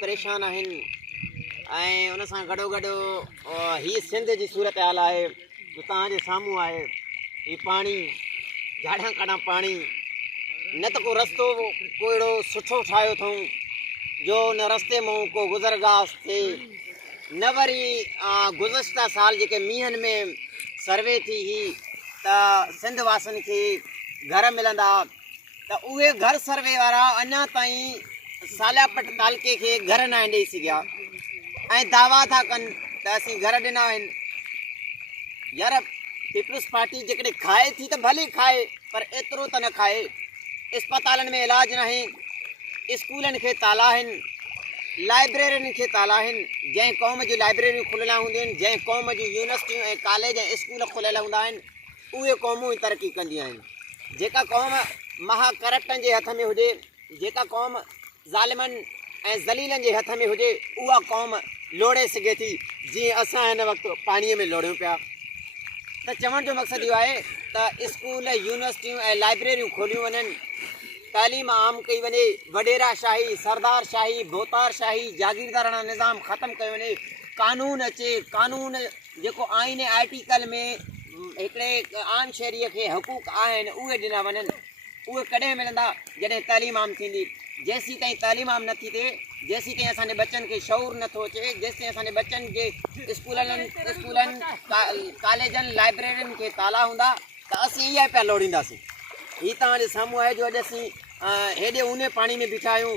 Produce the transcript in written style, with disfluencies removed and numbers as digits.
परेशान आहिनि ऐं उन सां गॾोगॾु हीअ सिंध जी सूरत हाल आहे जो तव्हांजे साम्हूं आहे। हीअ पाणी झाड़ियां काॾां पाणी न त को रस्तो को अहिड़ो सुठो ठाहियो अथऊं जो उन रस्ते मां को गुज़रगास थिए न। वरी गुज़िश्ता साल जेके मींहंनि में सर्वे थी हुई त सिंध वासियुनि खे घर मिलंदा त उहे घर सर्वे वारा अञा ताईं सालियापट तालके के घर न ॾेई सघिया ऐं दावा था कनि त असीं घर ॾिना आहिनि। यार पीपल्स पार्टी जेकॾहिं खाए थी त भले खाए पर एतिरो त न खाए। अस्पतालनि में इलाज न आहे, स्कूलनि खे ताला आहिनि, लाइब्रेरियुनि खे ताला आहिनि। जंहिं क़ौम जी लाइब्रेरियूं खुलियल हूंदियूं आहिनि, जंहिं क़ौम जी यूनिवर्सिटियूं ऐं कॉलेज ऐं स्कूल खुलियल हूंदा आहिनि, उहे क़ौमूं ई तरक़ी कंदियूं आहिनि। जेका क़ौम महा करप्टनि जे हथ में हुजे, जेका क़ौम ज़ालिमनि ऐं ज़लीलनि जे हथ में हुजे, उहा क़ौम लोड़े सघे थी जीअं असां हिन वक़्तु पाणीअ में लोड़ियूं पिया। त चवण जो मक़सदु इहो आहे त स्कूल, यूनिवर्सिटियूं ऐं लाइब्रेरियूं खोलियूं वञनि, तालीम आम कई वञे, वॾेरा शाही, सरदार शाही, भोतार शाही, जागीरदाराना निज़ाम ख़तमु कयो वञे, कानून अचे। कानून जेको आइन आर्टिकल में हिकिड़े आम शहरीअ खे हक़ूक़ आहिनि उहे ॾिना वञनि। उहे कॾहिं मिलंदा जॾहिं तालीम आम थींदी। जेसीं ताईं तालीम आम नथी थिए, जेसीं ताईं असांजे बच्चनि खे शऊर नथो अचे, जेसीं ताईं असांजे बच्चनि खे स्कूलनि कॉलेजनि लाइब्रेरियुनि खे ताला हूंदा त असीं इहा पिया लोड़ींदासीं। हीअ तव्हांजे साम्हूं आहे जो अॼु असीं हेॾे उने पाणी में बीठा आहियूं